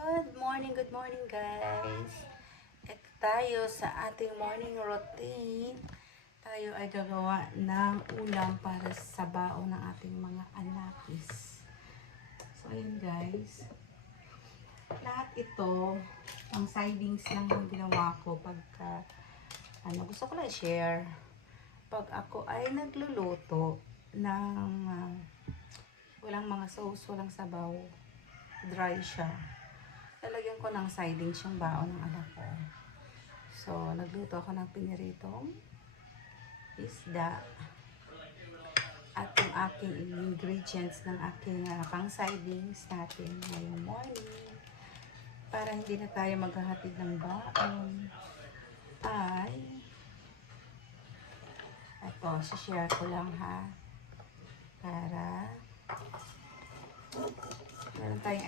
Good morning guys. Ito tayo sa ating morning routine. Tayo ay gagawa ng ulam para sa baon ng ating mga anakis. So ayun guys. Lahat ito, ang sidings lang yung ginawa ko pagka gusto ko lang i-share. Pag ako ay nagluluto ng walang mga sauce, walang sabaw, dry siya. Lalagyan ko ng sidings yung baon ng anak ko. So, nagluto ako ng piniritong isda. At yung aking ingredients ng aking pang sidings natin ngayong morning. Para hindi na tayo maghahatid ng baon. Ay, ito, share ko lang ha. Para meron tayong